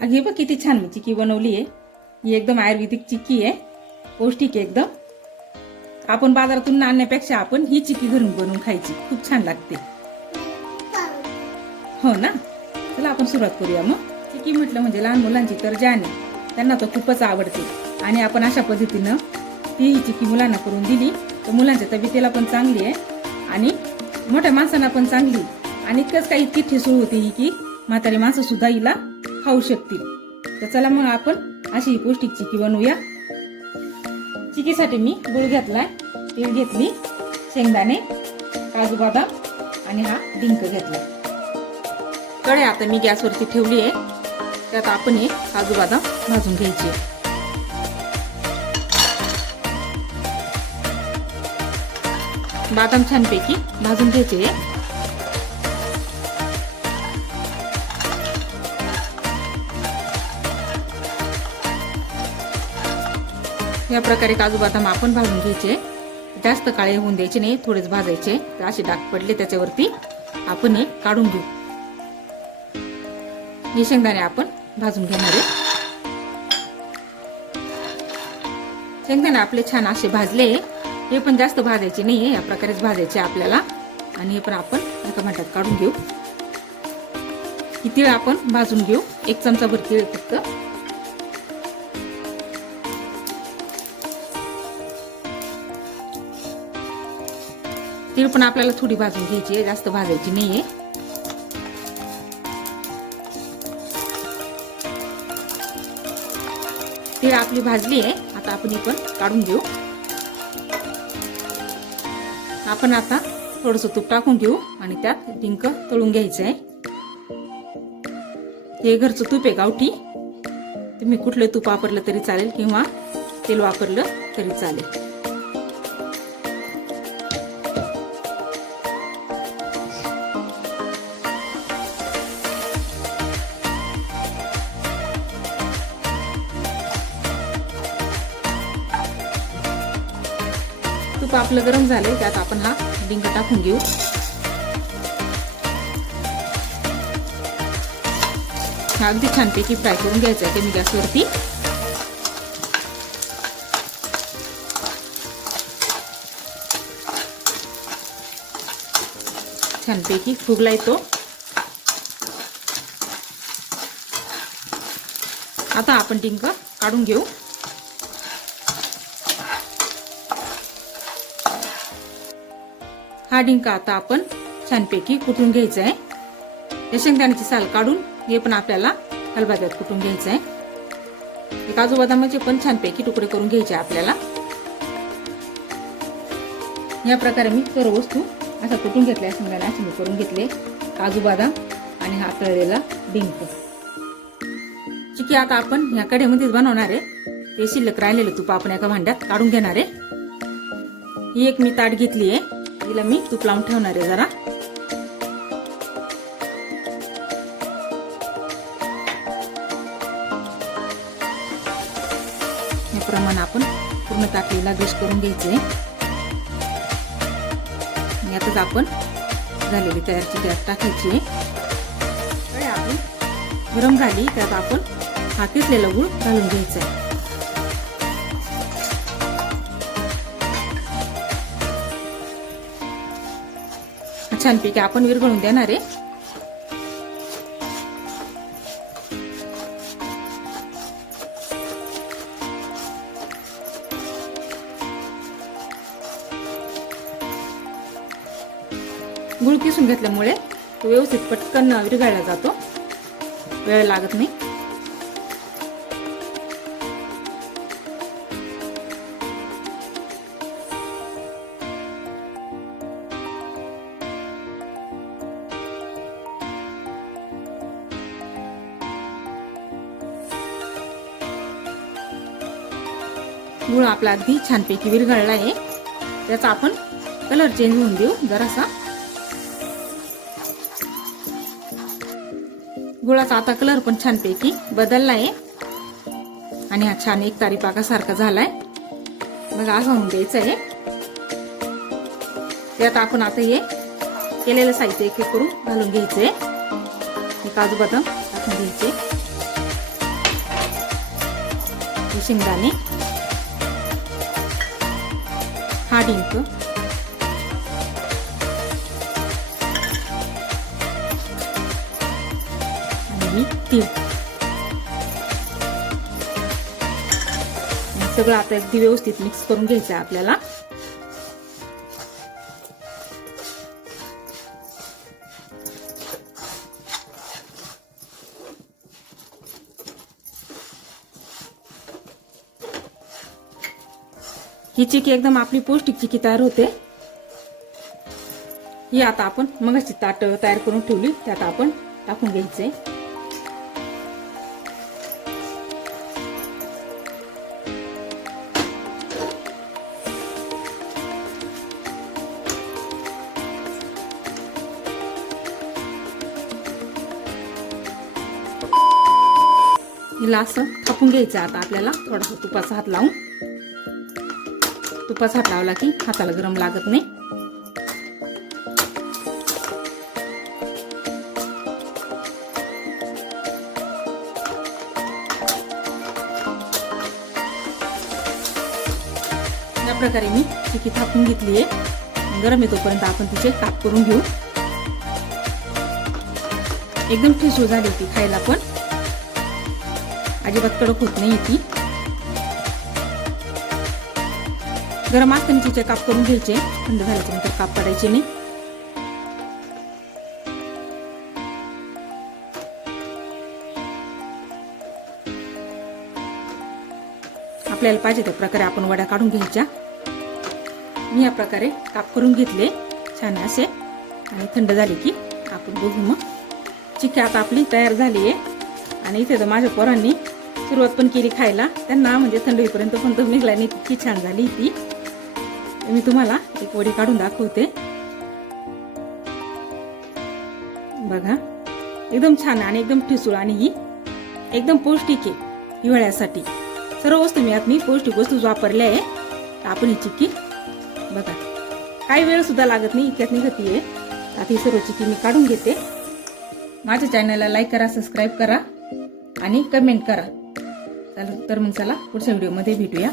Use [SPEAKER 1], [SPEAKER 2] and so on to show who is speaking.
[SPEAKER 1] अगे बघ किती छान मी चिक्की बनवली आहे. ही एकदम आयुर्वेदिक चिक्की आहे. पौष्टिक आहे एकदम. आपण बाजारातून आणण्यापेक्षा आपण ही चिक्की घरून बनवून खायची. खूप छान लागते. हो ना? चला आपण सुरुवात करूया मग. चिक्की म्हटलं म्हणजे लहान मुलांची तर जान. आहे त्यांना तर खूपच आवडते. आणि आपण अशा पद्धतीनं ती ही चिक्की मुलांना करून दिली. तर मुलांच्या तब्येतीला पण चांगली आहे. आणि मोठ्या माणसांना पण चांगली. आणि इतकंच काही इतकी ठिसूळ होते ही की म्हातारी माणसं सुद्धा हिला खाऊ शकतील. तर चला मग आपण अशी ही पौष्टिक चिकी बनवूया. चिकीसाठी मी गुळ घेतलाय तीळ घेतली शेंगदाणे काजू बदाम आणि हा डिंक घेतला. कडे आता मी गॅसवरती ठेवली आहे. त्यात आपण हे काजू बदाम भाजून घ्यायचे. बदाम छानपैकी भाजून घ्यायचे. या प्रकारे काजू बदाम आपण भाजून घ्यायचे. जास्त काळे होऊन द्यायचे नाही थोडेच भाजायचे. तर असे डाग पडले त्याच्यावरती आपण हे काढून घेऊ. हे शेंगदाणे आपण भाजून घेणार आहे. शेंगदाणे आपले छान असे भाजले हे पण जास्त भाजायचे नाही या प्रकारेच भाजायचे आपल्याला. आणि हे पण आपण एका मिनिटात काढून घेऊ. ही तीळ आपण भाजून घेऊ. एक चमचा भर तीळ फक्त. तीळ पण आपल्याला थोडी भाजून घ्यायची आहे जास्त भाजायची नाही आहे तीळ आपली भाजली आहे आता आपण ही पण काढून घेऊ. आपण आता थोडस तूप टाकून घेऊ आणि त्यात डिंक तळून घ्यायचं आहे. हे घरचं तूप आहे गावठी. तुम्ही कुठलं तूप वापरलं तरी चालेल किंवा तेल वापरलं तरी चालेल. तूप आपलं गरम झालंय त्यात आपण हा डिंक टाकून घेऊ. हा अगदी छानपैकी फ्राय करून घ्यायचा आहे कमी गॅसवरती. छानपैकी फुगला येतो आता आपण डिंक काढून घेऊ. हा डिंका आता आपण छानपैकी कुटून घ्यायचा आहे? या शेंगदाण्याची साल काढून हे पण आपल्याला हलबाद्यात कुटून घ्यायचं आहे? हे काजू बदामाचे पण छानपैकी तुकडे करून घ्यायचे आपल्याला. या प्रकारे मी सर्व वस्तू असा कुटून घेतल्या शेंगदाणे असे मी करून घेतले. काजू बदाम आणि हा तळलेला डिंक. चिकी आता आपण ह्या कढ्यामध्येच बनवणार आहे. ते शिल्लक राहिलेलं तूप आपण एका भांड्यात काढून घेणार आहे. ही एक मी ताट घेतली आहे. तिला मी तूप लावून ठेवणार आहे जरा. याप्रमाणे आपण पूर्ण ताटलीला डिश करून घ्यायचे यातच आपण झालेली तयारची त्यात टाकायची आहे. आपण गरम झाली त्यात आपण हा किसलेला गुळ घालून घ्यायचा आहे छानपैकी आपण विरघळून देणार आहे. गुळ किसून घेतल्यामुळे तो व्यवस्थित पटकन विरघळला जातो. वेळ लागत नाही. गुळ आपला अगदी छानपैकी विरघळला आहे. त्याचा आपण कलर चेंज होऊन देऊ जरासा. गुळाचा आता कलर पण छानपैकी बदलला आहे. आणि हा छान एक तारी पाकासारखा झालाय. बघा असं होऊन द्यायचं आहे. त्यात आपण आता हे केलेलं साहित्य एक एक करून घालून घ्यायचंय. हे काजू बदाम टाकून घ्यायचे. शेंगदाणे. हा डिंक आणि तीळ सगळं आता अगदी व्यवस्थित मिक्स करून घ्यायचं आहे आपल्याला. ही चिकी एकदम आपली पौष्टिक चिकी तयार होते. ही आता आपण मगाची ताट तयार करून ठेवली त्यात आपण टाकून घ्यायचे हिला असं थापून घ्यायचं आता आपल्याला. थोडासा तुपाचा हात लावून. तुपाचा हात लावला की हाताला गरम लागत नाही. या प्रकारे मी चिकी थापून घेतली आहे. गरम येतोपर्यंत आपण तिचे काप करून घेऊ. एकदम ठिसूळ झाली ती खायला पण. अजिबात कडक होत नाही ती. गरम असताना चिचे काप करून घ्यायचे. थंड झाल्याच्यानंतर काप काढायचे नाही आपल्याला पाहिजे त्या प्रकारे आपण वड्या काढून घ्यायच्या. मी या प्रकारे काप करून घेतले. छान असे. आणि थंड झाले की आपण बघू मग. चिके आता आपली तयार झाली आहे. आणि इथे तर माझ्या पोरांनी सुरुवात पण केली खायला. त्यांना म्हणजे थंड होईपर्यंत पण तो निघला नाही इतकी छान झाली ती. मी तुम्हाला एक वडी काढून दाखवते. बघा एकदम छान आणि एकदम ठिसूळ आणि ही एकदम पौष्टिक आहे हिवाळ्यासाठी. सर्व वस्तू मी आत मी पौष्टिक वस्तू वापरल्या आहे. तर आपण ही चिक्की बघा. काही वेळ सुद्धा लागत नाही इतक्यात निघती आहे. आता ही सर्व चिक्की मी काढून घेते. माझ्या चॅनलला लाईक करा सबस्क्राईब करा आणि कमेंट करा. चालू तर मग चला पुढच्या व्हिडिओमध्ये भेटूया.